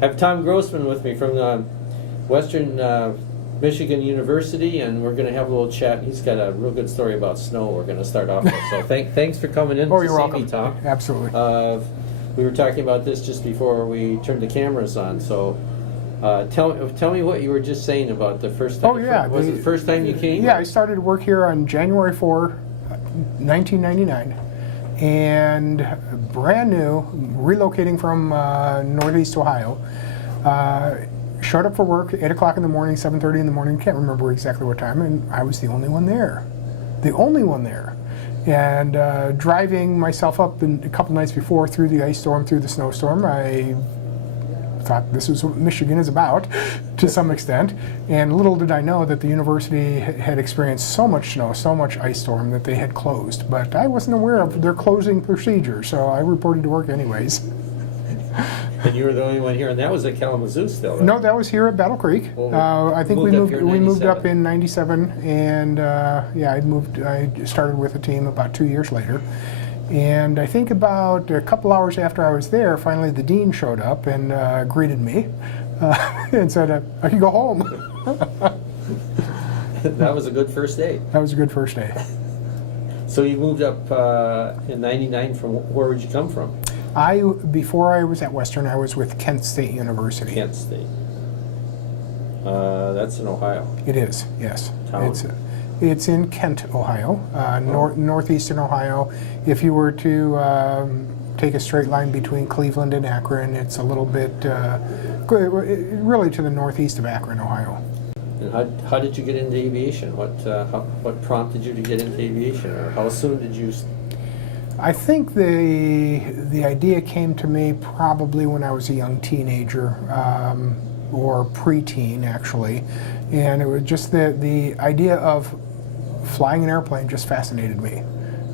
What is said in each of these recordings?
I have Tom Grossman with me from Western Michigan University, and we're going to have a little chat. He's got a real good story about snow we're going to start off with. So thanks for coming in Oh, to you're see welcome. me, Tom. Absolutely. We were talking about this just before we turned the cameras on. So tell me what you were just saying about the first time. Oh, yeah. Was it the first time you came? Yeah, I started work here on January 4, 1999. And brand new, relocating from Northeast Ohio. Showed up for work, 8 o'clock in the morning, 7:30 in the morning, can't remember exactly what time, and I was the only one there. The only one there. And driving myself up a couple nights before through the ice storm, through the snowstorm, I thought this is what Michigan is about to some extent. And little did I know that the university had experienced so much snow, so much ice storm that they had closed. But I wasn't aware of their closing procedure, so I reported to work anyways. And you were the only one here, and that was at Kalamazoo still, right? No, that was here at Battle Creek. Well, I think we moved up in '97, and yeah, I started with the team about 2 years later. And I think about a couple hours after I was there, finally the dean showed up and greeted me and said I could go home. That was a good first day. That was a good first day. So you moved up in '99 from, where would you come from? Before I was at Western, I was with Kent State University. Kent State. That's in Ohio. It is, yes. Town? It's in Kent, Ohio, northeastern Ohio. If you were to take a straight line between Cleveland and Akron, it's a little bit, really to the northeast of Akron, Ohio. And how did you get into aviation? What prompted you to get into aviation, or how soon did you? I think the idea came to me probably when I was a young teenager, or preteen actually, and it was just the idea of flying an airplane just fascinated me.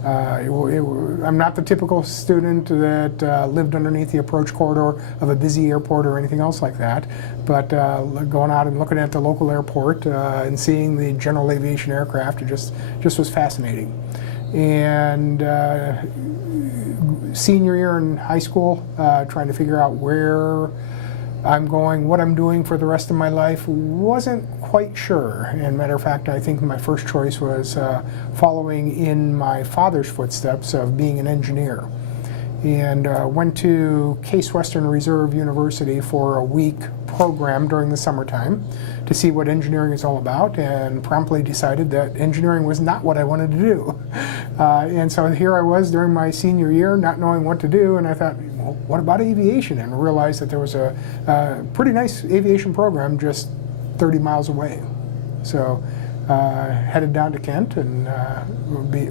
I'm not the typical student that lived underneath the approach corridor of a busy airport or anything else like that, but going out and looking at the local airport and seeing the general aviation aircraft, it just was fascinating. And senior year in high school, trying to figure out where I'm going, what I'm doing for the rest of my life, wasn't quite sure. And matter of fact, I think my first choice was following in my father's footsteps of being an engineer. And went to Case Western Reserve University for a week program during the summertime to see what engineering is all about, and promptly decided that engineering was not what I wanted to do. And so here I was during my senior year not knowing what to do, and I thought, well, what about aviation? And realized that there was a pretty nice aviation program just 30 miles away. So headed down to Kent and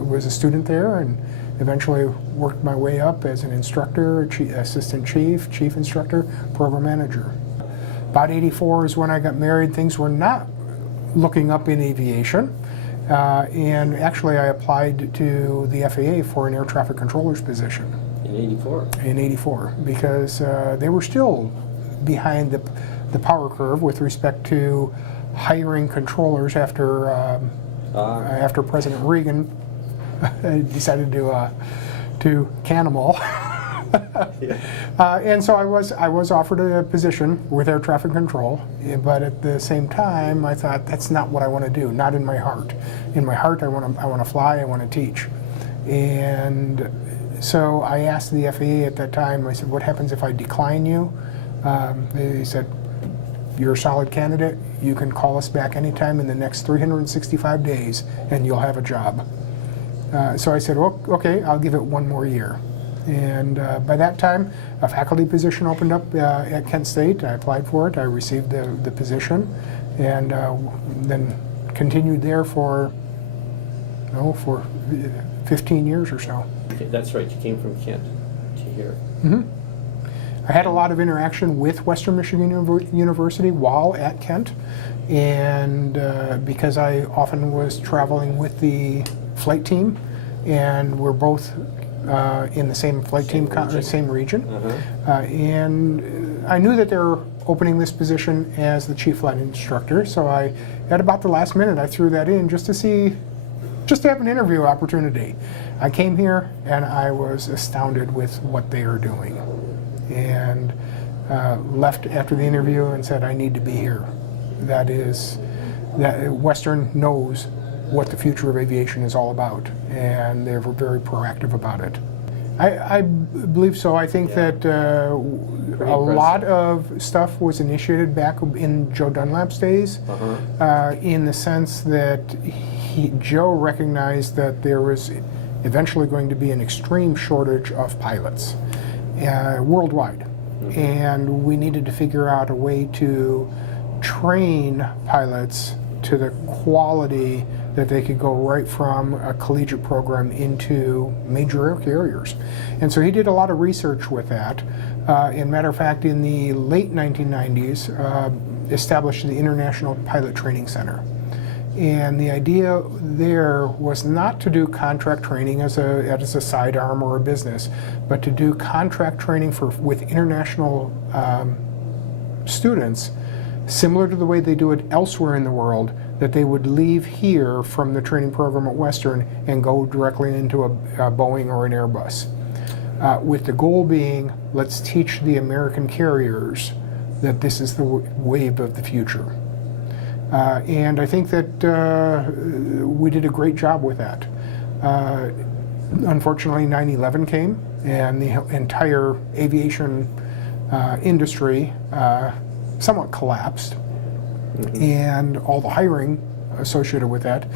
was a student there, and eventually worked my way up as an instructor, assistant chief, chief instructor, program manager. About '84 is when I got married. Things were not looking up in aviation. And actually I applied to the FAA for an air traffic controller's position. In '84? In '84, because they were still behind the power curve with respect to hiring controllers after President Reagan decided to can them all. And so I was offered a position with air traffic control, but at the same time I thought that's not what I want to do. Not in my heart. In my heart, I want to fly. I want to teach. And so I asked the FAA at that time. I said, "What happens if I decline you?" They said, "You're a solid candidate. You can call us back anytime in the next 365 days, and you'll have a job." So I said, well, okay, I'll give it one more year. And by that time, a faculty position opened up at Kent State. I applied for it. I received the position, and then continued there for 15 years or so. That's right. You came from Kent to here. Mm-hmm. I had a lot of interaction with Western Michigan University while at Kent, and because I often was traveling with the flight team, and we're both in the same flight team, same region. And I knew that they were opening this position as the chief flight instructor, so at about the last minute, I threw that in just to have an interview opportunity. I came here and I was astounded with what they are doing. And left after the interview and said, I need to be here. That Western knows what the future of aviation is all about, and they were very proactive about it. I believe so. I think that a lot of stuff was initiated back in Joe Dunlap's days, in the sense that Joe recognized that there was eventually going to be an extreme shortage of pilots worldwide, and we needed to figure out a way to train pilots to the quality that they could go right from a collegiate program into major air carriers. And so he did a lot of research with that. In matter of fact, in the late 1990s, established the International Pilot Training Center. And the idea there was not to do contract training as a sidearm or a business, but to do contract training with international students, similar to the way they do it elsewhere in the world, that they would leave here from the training program at Western and go directly into a Boeing or an Airbus. With the goal being, let's teach the American carriers that this is the wave of the future. And I think that we did a great job with that. Unfortunately, 9/11 came, and the entire aviation industry somewhat collapsed, and all the hiring associated with that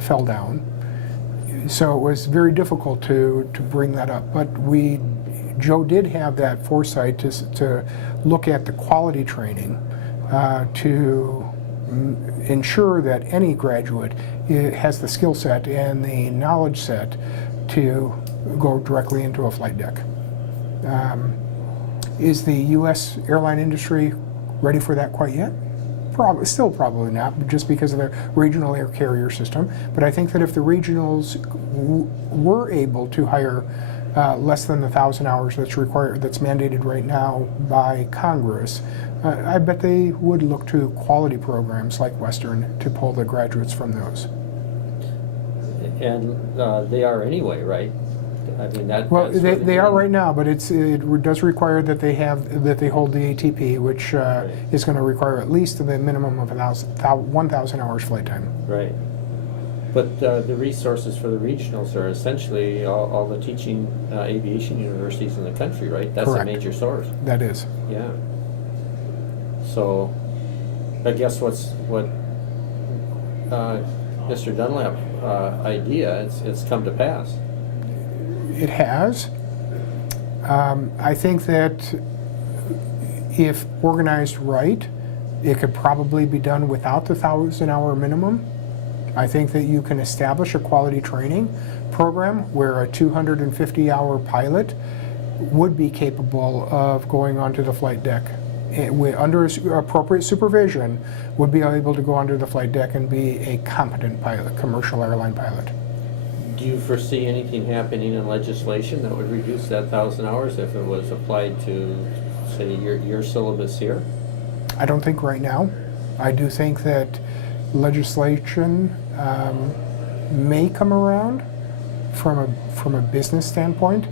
fell down. So it was very difficult to bring that up. But Joe did have that foresight to look at the quality training to ensure that any graduate has the skill set and the knowledge set to go directly into a flight deck. Is the U.S. airline industry ready for that quite yet? Still probably not, just because of the regional air carrier system. But I think that if the regionals were able to hire less than the 1,000 hours that's mandated right now by Congress, I bet they would look to quality programs like Western to pull the graduates from those. And they are anyway, right? I mean, well, they are right now, but it does require that they hold the ATP, which is going to require at least the minimum of 1,000 hours flight time. Right. But the resources for the regionals are essentially all the teaching aviation universities in the country, right? That's Correct. a major source. That is. Yeah. So, I guess what Mr. Dunlap idea, it's come to pass. It has. I think that if organized right, it could probably be done without the 1,000-hour minimum. I think that you can establish a quality training program where a 250-hour pilot would be capable of going onto the flight deck under appropriate supervision, would be able to go onto the flight deck and be a competent pilot, commercial airline pilot. Do you foresee anything happening in legislation that would reduce that 1,000 hours if it was applied to, say, your syllabus here? I don't think right now. I do think that legislation may come around from a business standpoint.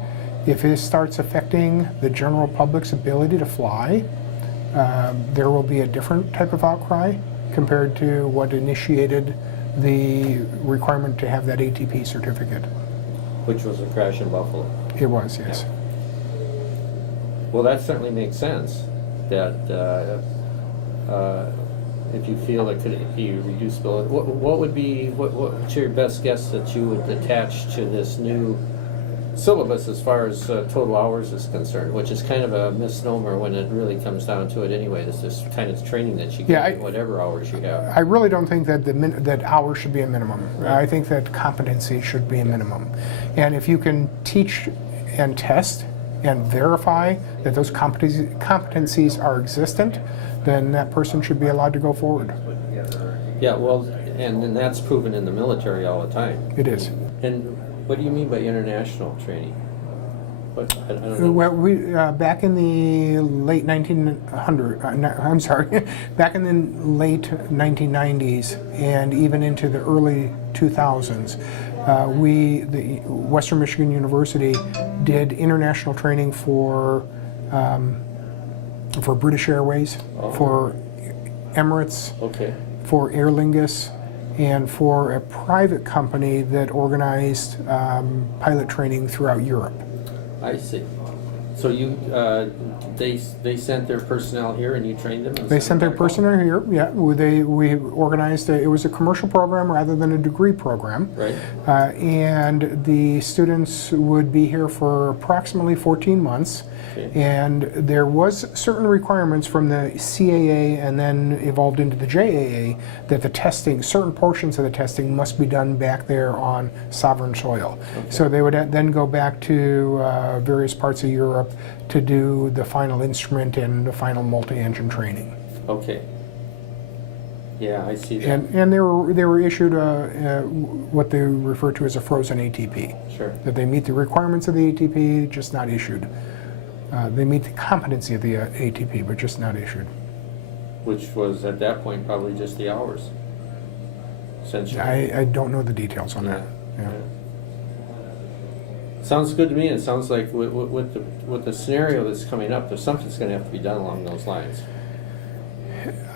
If it starts affecting the general public's ability to fly, there will be a different type of outcry compared to what initiated the requirement to have that ATP certificate. Which was a crash in Buffalo. It was, yes. Yeah. Well, that certainly makes sense, that if you feel it could be reducible, what's your best guess that you would attach to this new syllabus as far as total hours is concerned, which is kind of a misnomer when it really comes down to it anyway. This is kind of training that you get, whatever hours you have. I really don't think that that hours should be a minimum. Right. I think that competency should be a minimum. And if you can teach and test and verify that those competencies are existent, then that person should be allowed to go forward. Yeah, well, and that's proven in the military all the time. It is. And what do you mean by international training? I don't know. Well, back in the late 1990s and even into the early 2000s, the Western Michigan University did international training for for British Airways, Oh. for Emirates, Okay. for Aer Lingus, and for a private company that organized pilot training throughout Europe. I see. So you, they sent their personnel here and you trained them? And They sent their them back home? personnel here, yeah. We organized, it was a commercial program rather than a degree program. Right. And the students would be here for approximately 14 months. Okay. And there was certain requirements from the CAA and then evolved into the JAA that the testing, certain portions of the testing must be done back there on sovereign soil. Okay. So they would then go back to various parts of Europe to do the final instrument and the final multi-engine training. Okay. Yeah, I see that. And they were issued what they refer to as a frozen ATP. Sure. That they meet the requirements of the ATP, just not issued. They meet the competency of the ATP, but just not issued. Which was at that point probably just the hours. Essentially. I don't know the details on that. Yeah. Sounds good to me. It sounds like with the scenario that's coming up, there's something's going to have to be done along those lines.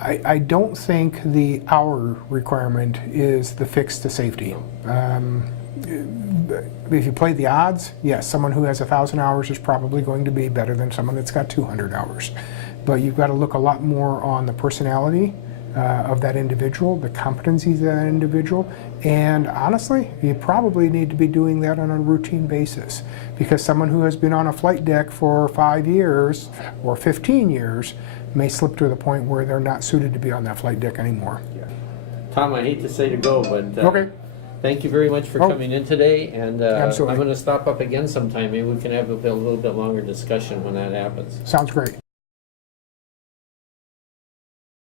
I don't think the hour requirement is the fix to safety. If you play the odds, yes, someone who has 1,000 hours is probably going to be better than someone that's got 200 hours. But you've got to look a lot more on the personality of that individual, the competencies of that individual, and honestly, you probably need to be doing that on a routine basis, because someone who has been on a flight deck for 5 years or 15 years may slip to the point where they're not suited to be on that flight deck anymore. Yeah. Tom, I hate to say to go, but Okay. thank you very much for coming in today, and Absolutely. I'm going to stop up again sometime. Maybe we can have a little bit longer discussion when that happens. Sounds great.